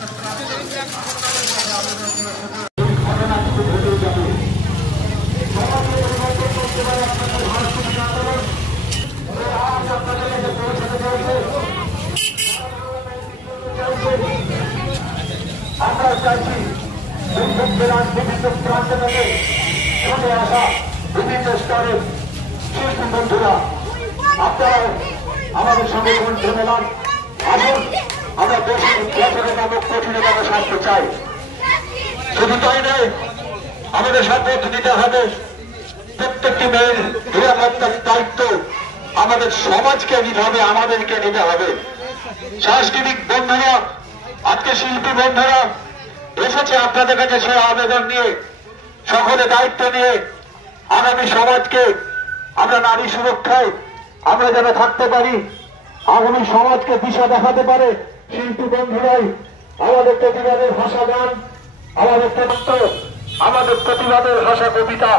আমরা চাইছি জেলার বিভিন্ন প্রান্ত থেকে ছুটে আসা বিভিন্ন স্তরের শিল্পী বন্ধুরা আপনারাও আমাদের সঙ্গে কণ্ঠ মেলান। আসুন আমরা বছরের কঠিনতম শাস্তি চাই। শুধু তাই নয়, আমাদের শপথ নিতে হবে প্রত্যেকটি মেয়ের নিরাপত্তার দায়িত্ব আমাদের সমাজকে নিতে হবে, আমাদেরকে নিতে হবে। সাংস্কৃতিক বন্ধুরা, আজকে শিল্পী বন্ধুরা এসেছে আপনাদের কাছে সে আবেদন নিয়ে, সকলে দায়িত্ব নিয়ে আগামী সমাজকে আমরা নারী সুরক্ষায় আমরা যেন থাকতে পারি, আগামী সমাজকে দিশা দেখাতে পারে শিল্পী বন্ধুরাই আমাদের প্রতিবাদের ভাষা গান, আমাদের তত্ত্ব, আমাদের প্রতিবাদের ভাষা কবিতা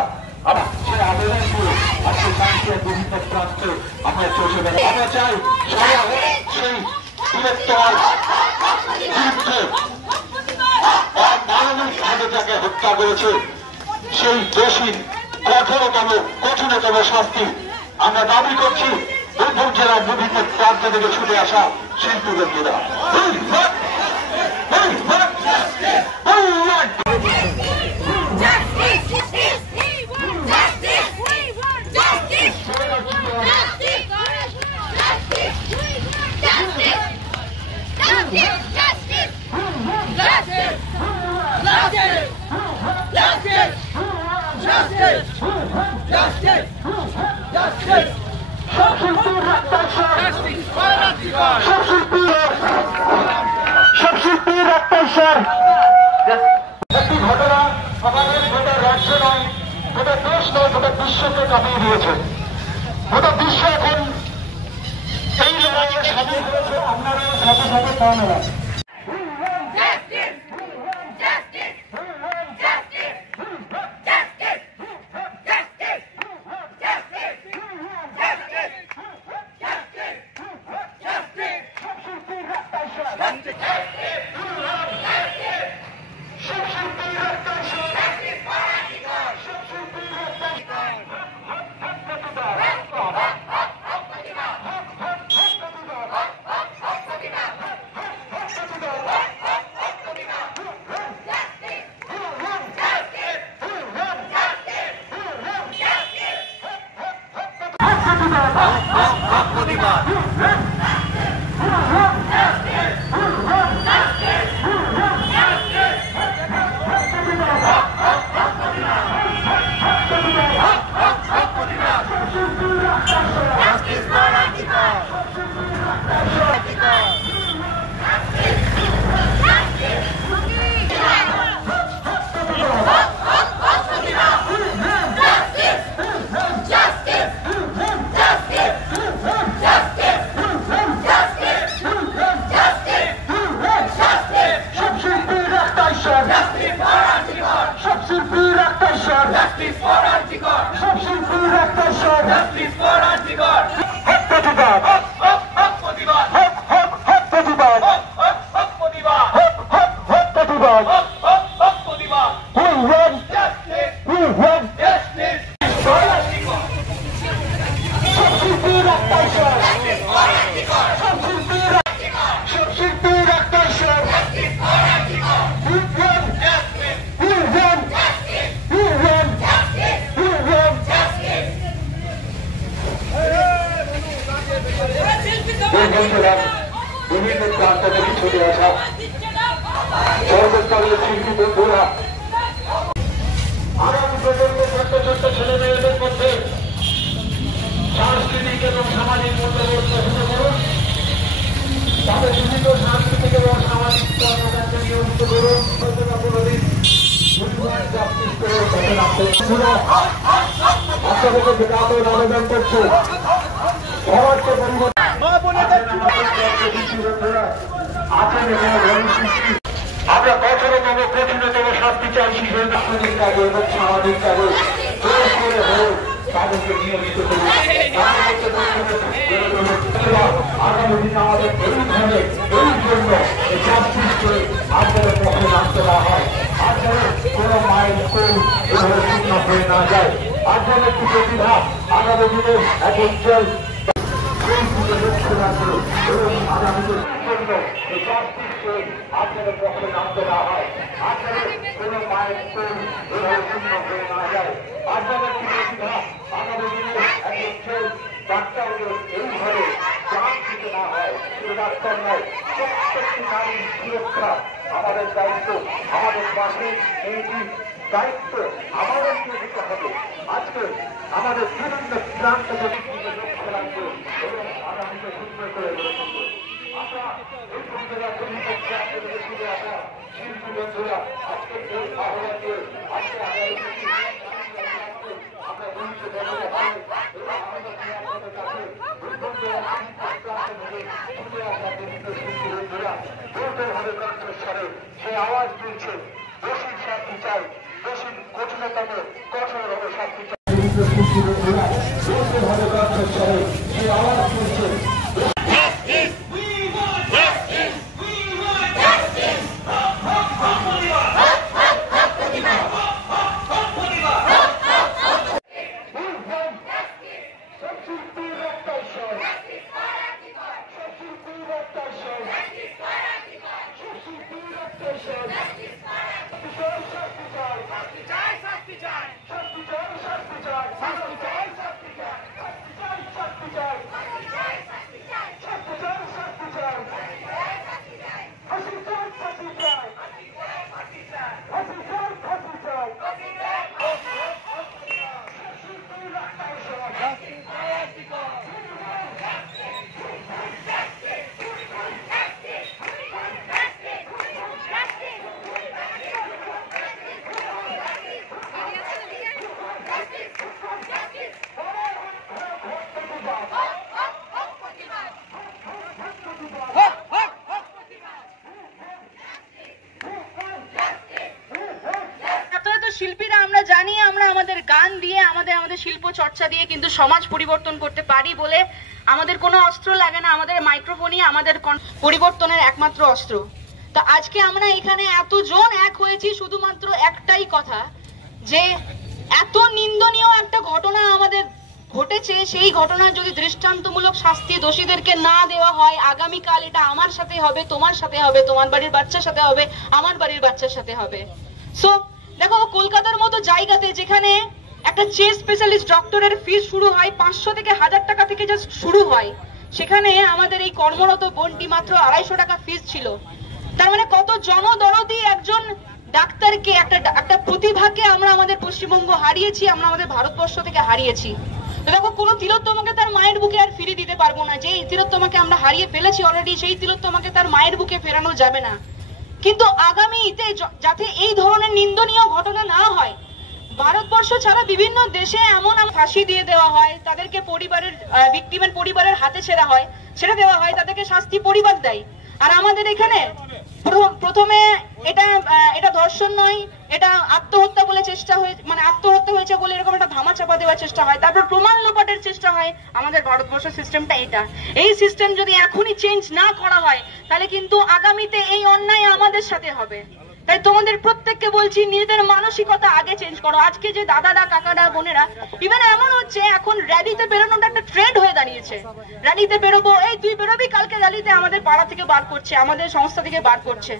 সে আবেদন করে আজকে সাহিত্যের বিভিন্ন প্রান্তে আমরা চলছে। আমরা চাই সেই বৃহত্তর মানবিকভাবে যাকে হত্যা করেছে সেই দোষীর কঠিনতম শাস্তি আমরা দাবি করছি। বীরভূম জেলার বিভিন্ন প্রান্ত থেকে ছুটে আসা শিল্পী বন্ধুরা একটি ঘটনা আমাদের গোটা রাজ্য নয়, গোটা দেশ নয়, গোটা বিশ্বকে কাঁপিয়ে দিয়েছে। গোটা বিশ্ব এখন এই লড়াইয়ে সামিল হয়েছে। আপনারাও সাথে সাথে পান না। বিভিন্ন প্রান্ত থেকে ছুটে আসা সর্বস্তরের শিল্পী বন্ধুরা আগামী প্রজন্মের ছোট্ট ছোট্ট ছেলে মেয়েদের মধ্যে সাংস্কৃতিক এবং সামাজিক মূল্যবোধ প্রশ্ন করুন, তাদের বিভিন্ন সাংস্কৃতিক এবং সামাজিক কর্মকাণ্ডে নিয়মিত করুন। কোনোদিন আপনাদেরকে যেটাতে আবেদন করছে সমাজকে পরিবর্তন আমরা বছরতম কঠিনতম শাস্তি চাইছি সাংস্কৃতিক কাজে এবং সামাজিক কাজে করে হোক তাদেরকে নিয়মিত করুন। আগামী দিনে আমাদের এই জন্য জাস্টিস করে না যায়। আর যেন একটি প্রতিভা আগামী দিনে এক উজ্জ্বল আপনাদের পক্ষে নামতে না হয়, আপনাদের কোন মায়ের এভাবে শূন্য হয়ে না যায়। আপনাদের কি প্রতিভা আগামী দিনে এক উজ্জ্বল ডাক্তারদের এইভাবে প্রাণ দিতে না হয়। শুধু ডাক্তার নয়, প্রত্যেকটি নারীর সুরক্ষা আমাদের দায়িত্ব, আমাদের পাশে এই দায়িত্ব আমাদেরকে দিতে হবে। আজকে আমাদের বিভিন্ন প্রান্ত লক্ষ্য রাখবো এবং আগামীতে সুন্দর করে গড়ে তুলবো। আমরা এই বন্ধুরা ফিরে আসা শিল্পী বন্ধুরা আজকে এই আহ্বান দিয়ে আজকে আমরা বন্ধু বন্ধুরা এবং আমাদের আপনাদের কাছে ফিরে আসা বিভিন্ন শিল্পী বন্ধুরা দ্রুতভাবে কণ্ঠস্বরে সেই আওয়াজ দিয়েছে, দোষীর শাস্তি চাই, দোষীর কঠিনতম কঠোরভাবে শাস্তি চাই। বিভিন্ন শিল্পী বন্ধুরা দ্রুতভাবে কণ্ঠস্বরে সেই আওয়াজ দিয়েছে। শিল্পীরা আমরা জানি আমরা আমাদের গান দিয়ে আমাদের শিল্প চর্চা দিয়ে কিন্তু সমাজ পরিবর্তন করতে পারি বলে আমাদের কোনো অস্ত্র লাগে না। আমাদের মাইক্রোফোনই আমাদের পরিবর্তনের একমাত্র অস্ত্র। তো আজকে আমরা এখানে এতজন এক হয়েছি শুধুমাত্র একটাই কথা, যে এত নিন্দনীয় একটা ঘটনা আমাদের ঘটেছে, সেই ঘটনার যদি দৃষ্টান্তমূলক শাস্তি দোষীদেরকে না দেওয়া হয়, আগামীকাল এটা আমার সাথে হবে, তোমার সাথে হবে, তোমার বাড়ির বাচ্চার সাথে হবে, আমার বাড়ির বাচ্চার সাথে হবে। সো দেখো, কলকাতার মতো জায়গাতে যেখানে একটা চেস্ট স্পেশালিস্ট ডক্টরের ফিস শুরু হয় 500 থেকে 1000 টাকা থেকে জাস্ট শুরু হয়, সেখানে আমাদের এই কর্মরত বোনটি মাত্র 250 টাকা ফিস ছিল। তার মানে কত জনদরদি একজন ডাক্তারকে, একটা প্রতিভাকে আমরা আমাদের পশ্চিমবঙ্গ হারিয়েছি, আমরা আমাদের ভারতবর্ষ থেকে হারিয়েছি। তো দেখো, কোনো তিলোত্তমাকে তার মায়ের বুকে আর ফিরিয়ে দিতে পারবো না। যে তিলোত্তমাকে আমরা হারিয়ে ফেলেছি অলরেডি, সেই তিলোত্তমাকে তার মায়ের বুকে ফেরানো যাবে না। কিন্তু আগামীতে যাতে এই ধরনের নিন্দনীয় ঘটনা না হয়, ভারতবর্ষ ছাড়া বিভিন্ন দেশে এমন ফাঁসি দিয়ে দেওয়া হয়, তাদেরকে ভিকটিমের পরিবারের হাতে ছেড়ে দেওয়া হয়, তাদেরকে শাস্তি পরিবার দেয়। আর আমাদের এখানে প্রথমে এটা ধর্ষণ নয়, এটা আত্মহত্যা বলে আত্মহত্যা হয়েছে বলে এরকম একটা ধামা চাপা দেওয়ার চেষ্টা হয়, তারপর প্রমাণ লোপাটের চেষ্টা হয়। আমাদের ভারতবর্ষের সিস্টেমটা এটা। এই সিস্টেম যদি এখনই চেঞ্জ না করা হয়, তাহলে কিন্তু আগামীতে এই অন্যায় আমাদের সাথে হবে। তাই তোমাদের প্রত্যেককে বলছি, নিজেদের মানসিকতা আগে চেঞ্জ করো। আজকে যে দাদারা, কাকারা, বোনেরা, ইভেন এমন হচ্ছে এখন র্যালিতে বেরোনোটা একটা ট্রেন্ড হয়ে দাঁড়িয়েছে। র্যালিতে বেরোবো, এই তুই বেরোবি কালকে র্যালিতে, আমাদের পাড়া থেকে বার করছে, আমাদের সংস্থা থেকে বার করছে।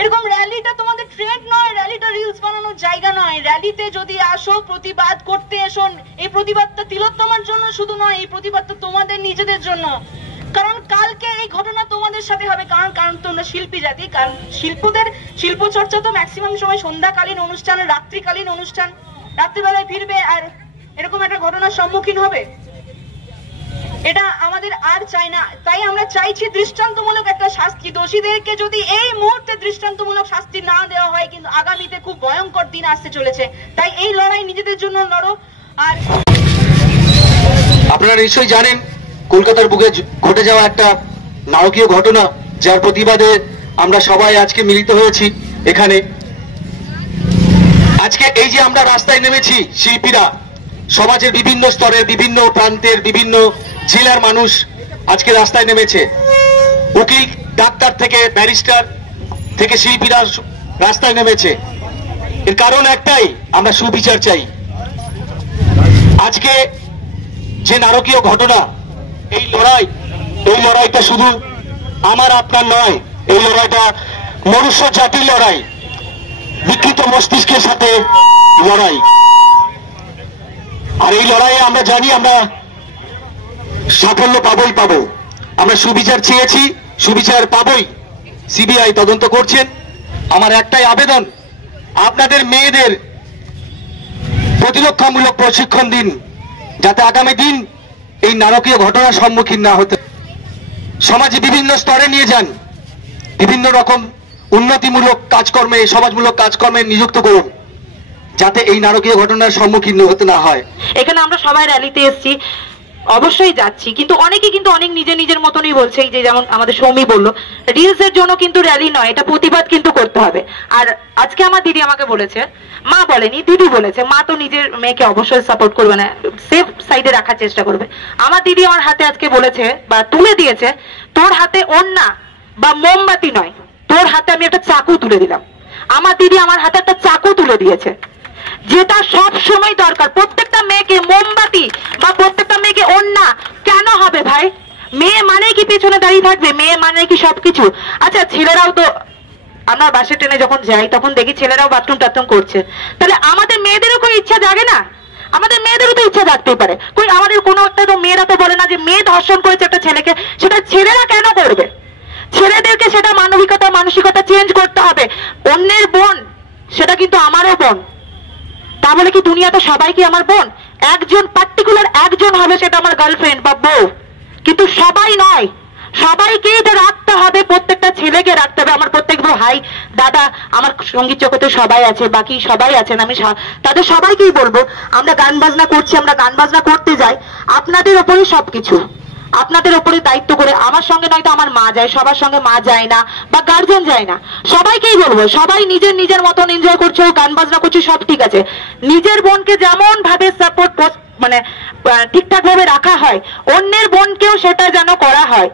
এরকম র্যালিটা তোমাদের ট্রেন্ড নয়, র্যালিটা রিলস বানানোর জায়গা নয়। র্যালিতে যদি আসো, প্রতিবাদ করতে এসো। এই প্রতিবাদটা তিলোত্তমার জন্য শুধু নয়, এই প্রতিবাদটা তোমাদের নিজেদের জন্য। কারণ কালকে এই ঘটনা তোমাদের সাথে হবে, কারণ তোমরা শিল্পী জাতি। কারণ শিল্প চর্চা তো ম্যাক্সিমাম সময় সন্ধ্যাকালীন অনুষ্ঠান, রাত্রিকালীন অনুষ্ঠান, রাত্রিবেলায় ফিরবে আর এরকম একটা ঘটনার সম্মুখীন হবে। এটা আমাদের আর চাই না। তাই আমরা চাইছি দৃষ্টান্তমূলক একটা শাস্তি। দোষীদেরকে যদি এই মুহূর্তে দৃষ্টান্তমূলক শাস্তি না দেওয়া হয়, কিন্তু আগামীতে খুব ভয়ঙ্কর দিন আসতে চলেছে। তাই এই লড়াই নিজেদের জন্য লড়ো। আর আপনারা নিশ্চয়ই জানেন, কলকাতার বুকে ঘটে যাওয়া একটা নারকীয় ঘটনা, যার প্রতিবাদে আমরা সবাই আজকে মিলিত হয়েছি এখানে। আজকে এই যে আমরা রাস্তায় নেমেছি, শিল্পীরা, সমাজের বিভিন্ন স্তরের, বিভিন্ন প্রান্তের, বিভিন্ন জেলার মানুষ আজকে রাস্তায় নেমেছে। উকিল, ডাক্তার থেকে ব্যারিস্টার থেকে শিল্পীরা রাস্তায় নেমেছে। এর কারণ একটাই, আমরা সুবিচার চাই। আজকে যে নারকীয় ঘটনা, এই লড়াইটা শুধু আমার আপনার নয়, এই লড়াইটা মনুষ্য জাতির লড়াই, বিকৃত মস্তিষ্কের সাথে লড়াই। আর এই লড়াইয়ে আমরা জানি আমরা সাফল্য পাবো। আমরা সুবিচার চেয়েছি, সুবিচার পাবই। সিবিআই তদন্ত করছেন। আমার একটাই আবেদন, আপনাদের মেয়েদের প্রতিরক্ষামূলক প্রশিক্ষণ দিন, যাতে আগামী দিন এই নারকীয় ঘটনার সম্মুখীন না হতে। সমাজে বিভিন্ন স্তরে নিয়ে যান, বিভিন্ন রকম উন্নতিমূলক কাজকর্মে, সমাজমূলক কাজকর্মে নিযুক্ত করুন, যাতে এই নারকীয় ঘটনার সম্মুখীন হতে না হয়। এখানে আমরা সবাই র্যালিতে এসেছি, অবশ্যই যাচ্ছি, কিন্তু অনেকে কিন্তু অনেক নিজের মতনই বলছে। এই যে যেমন আমাদের সৌমি বললো, রিলস এর জন্য কিন্তু র্যালি নয়, এটা প্রতিবাদ কিন্তু করতে হবে। আর আজকে আমার দিদি আমাকে বলেছে, মা বলেনি, দিদি বলেছে, মা তো নিজের মেয়েকে অবশ্যই সাপোর্ট করবে না, সেফ সাইডে রাখার চেষ্টা করবে। আমার দিদি আমার হাতে আজকে বলেছে বা তুলে দিয়েছে, তোর হাতে ওড়না বা মোমবাতি নয়, তোর হাতে আমি একটা চাকু তুলে দিলাম। আমার দিদি আমার হাতে একটা চাকু তুলে দিয়েছে, যেটা সব সময় দরকার। প্রত্যেকটা মেয়েকে মোমবাতি বা প্রত্যেকটা মেয়েকে ওড়না কেন হবে ভাই? মেয়ে মানে কি পেছনে দাঁড়িয়ে থাকবে? মেয়ে মানে কি সবকিছু? আচ্ছা, ছেলেরাও তো, আমরা বাসে ট্রেনে যখন যাই তখন দেখি ছেলেরাও বাথরুম টাথরুম করছে, তাহলে আমাদের মেয়েদেরও কোনো ইচ্ছা জাগে না? আমাদের মেয়েদেরও তো ইচ্ছা জাগতেই পারে। কই আমাদের কোনো একটা তো মেয়েরা তো বলে না যে মেয়ে ধর্ষণ করেছে একটা ছেলেকে, সেটা ছেলেরা কেন করবে? ছেলেদেরকে সেটা মানসিকতা চেঞ্জ করতে হবে। অন্যের বোন সেটা কিন্তু আমারও বোন, তা বলে কি দুনিয়াতে সবাই কি আমার বোন? একজন পার্টিকুলার একজন হবে, সেটা আমার গার্লফ্রেন্ড বা বউ, কিন্তু সবাই নয়। সবাইকে এটা রাখতে হবে, প্রত্যেকটা ছেলেকে রাখতে হবে। আমার প্রত্যেক ভাই দাদা, আমার সঙ্গীত জগতে সবাই আছে, বাকি সবাই আছেন, আমি তাদের সবাইকেই বলবো, আমরা গান বাজনা করছি, আমরা গান বাজনা করতে যাই, আপনাদের ওপরে সবকিছু, আপনাদের ওপরে দায়িত্ব করে। আমার সঙ্গে নয়তো আমার মা যায়, সবার সঙ্গে মা যায় না বা গার্জেন যায় না। সবাইকেই বলবো, সবাই নিজের মতন এনজয় করছো, গান বাজনা করছো, সব ঠিক আছে। নিজের বোনকে যেমন ভাবে সাপোর্ট মানে ঠিকঠাক ভাবে রাখা হয়, অন্যের বোনকেও সেটা যেন করা হয়।